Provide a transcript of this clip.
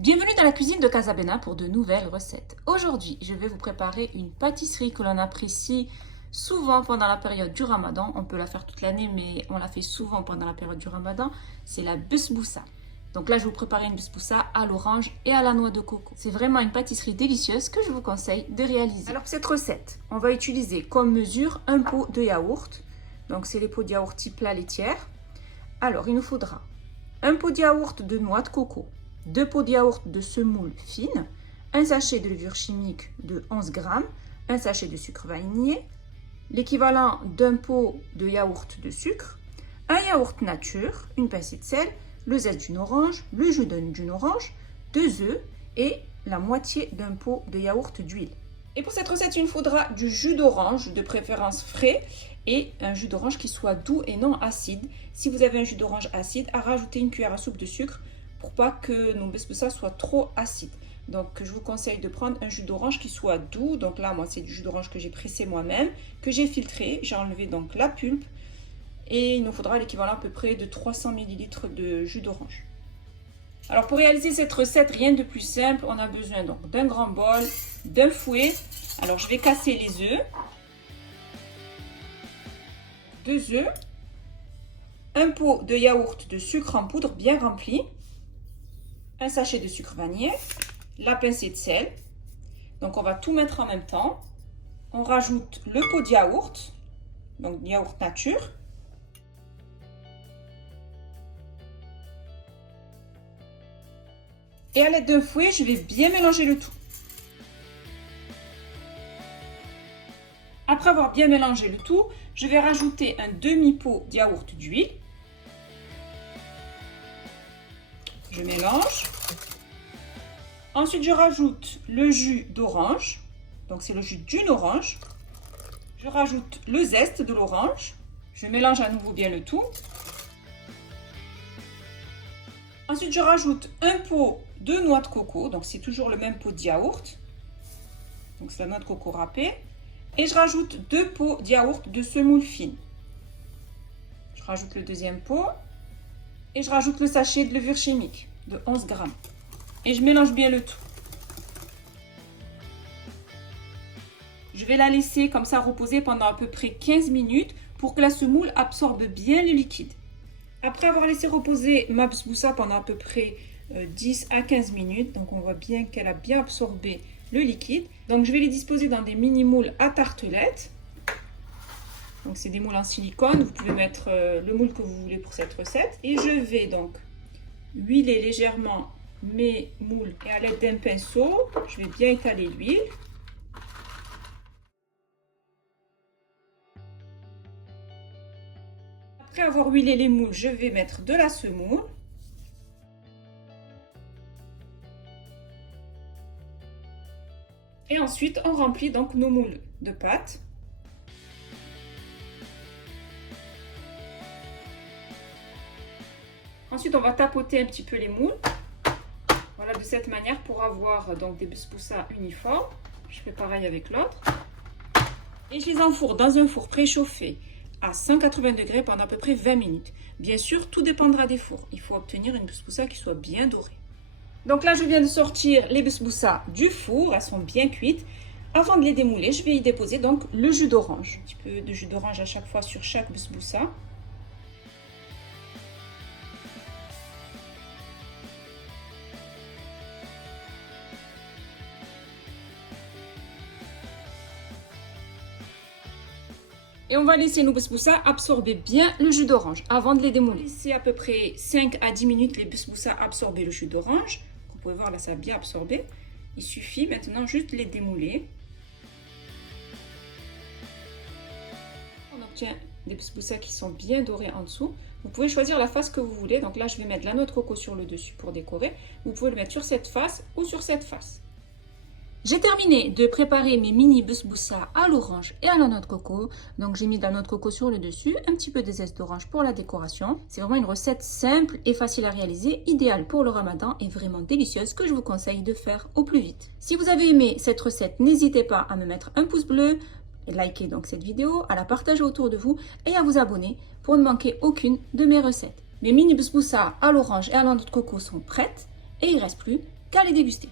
Bienvenue dans la cuisine de Casabena pour de nouvelles recettes. Aujourd'hui, je vais vous préparer une pâtisserie que l'on apprécie souvent pendant la période du Ramadan. On peut la faire toute l'année, mais on la fait souvent pendant la période du Ramadan. C'est la besboussa. Donc là, je vais vous préparer une besboussa à l'orange et à la noix de coco. C'est vraiment une pâtisserie délicieuse que je vous conseille de réaliser. Alors pour cette recette, on va utiliser comme mesure un pot de yaourt. Donc c'est les pots de yaourt type la laitière. Alors il nous faudra un pot de yaourt de noix de coco, 2 pots de yaourt de semoule fine, un sachet de levure chimique de 11 g, un sachet de sucre vanillé, l'équivalent d'un pot de yaourt de sucre, un yaourt nature, une pincée de sel, le zeste d'une orange, le jus d'une orange, 2 œufs et la moitié d'un pot de yaourt d'huile. Et pour cette recette, il nous faudra du jus d'orange, de préférence frais, et un jus d'orange qui soit doux et non acide. Si vous avez un jus d'orange acide, à rajouter une cuillère à soupe de sucre pour pas que nos besboussas soient trop acides. Donc je vous conseille de prendre un jus d'orange qui soit doux. Donc là, moi, c'est du jus d'orange que j'ai pressé moi-même, que j'ai filtré. J'ai enlevé donc la pulpe. Et il nous faudra l'équivalent à peu près de 300 ml de jus d'orange. Alors pour réaliser cette recette, rien de plus simple. On a besoin donc d'un grand bol, d'un fouet. Alors je vais casser les œufs. 2 œufs. Un pot de yaourt de sucre en poudre bien rempli. Un sachet de sucre vanillé. La pincée de sel. Donc on va tout mettre en même temps. On rajoute le pot de yaourt. Donc yaourt nature. Et à l'aide d'un fouet, je vais bien mélanger le tout. Après avoir bien mélangé le tout, je vais rajouter un demi-pot de yaourt d'huile. Je mélange. Ensuite, je rajoute le jus d'orange. Donc, c'est le jus d'une orange. Je rajoute le zeste de l'orange. Je mélange à nouveau bien le tout. Ensuite, je rajoute un pot de noix de coco. Donc, c'est toujours le même pot de yaourt. Donc, c'est la noix de coco râpée. Et je rajoute 2 pots de yaourt de semoule fine. Je rajoute le deuxième pot. Et je rajoute le sachet de levure chimique de 11 g. Et je mélange bien le tout. Je vais la laisser comme ça reposer pendant à peu près 15 minutes pour que la semoule absorbe bien le liquide. Après avoir laissé reposer ma besboussa pendant à peu près 10 à 15 minutes, donc on voit bien qu'elle a bien absorbé le liquide. Donc je vais les disposer dans des mini moules à tartelettes. Donc c'est des moules en silicone, vous pouvez mettre le moule que vous voulez pour cette recette. Et je vais donc huiler légèrement mes moules et à l'aide d'un pinceau, je vais bien étaler l'huile. Après avoir huilé les moules, je vais mettre de la semoule. Et ensuite, on remplit donc nos moules de pâte. Ensuite, on va tapoter un petit peu les moules. Voilà, de cette manière pour avoir donc des besboussas uniformes. Je fais pareil avec l'autre. Et je les enfourne dans un four préchauffé à 180 degrés pendant à peu près 20 minutes. Bien sûr, tout dépendra des fours. Il faut obtenir une besboussa qui soit bien dorée. Donc là, je viens de sortir les besboussas du four. Elles sont bien cuites. Avant de les démouler, je vais y déposer donc le jus d'orange. Un petit peu de jus d'orange à chaque fois sur chaque besboussa. Et on va laisser nos besboussas absorber bien le jus d'orange avant de les démouler. Laisser à peu près 5 à 10 minutes les besboussas absorber le jus d'orange. Vous pouvez voir là, ça a bien absorbé. Il suffit maintenant juste de les démouler. On obtient des besboussas qui sont bien dorés en dessous. Vous pouvez choisir la face que vous voulez. Donc là, je vais mettre la noix de coco sur le dessus pour décorer. Vous pouvez le mettre sur cette face ou sur cette face. J'ai terminé de préparer mes mini besboussas à l'orange et à la noix de coco. Donc j'ai mis de la noix de coco sur le dessus, un petit peu de zeste d'orange pour la décoration. C'est vraiment une recette simple et facile à réaliser, idéale pour le ramadan et vraiment délicieuse que je vous conseille de faire au plus vite. Si vous avez aimé cette recette, n'hésitez pas à me mettre un pouce bleu, liker donc cette vidéo, à la partager autour de vous et à vous abonner pour ne manquer aucune de mes recettes. Mes mini besboussas à l'orange et à la noix de coco sont prêtes et il ne reste plus qu'à les déguster.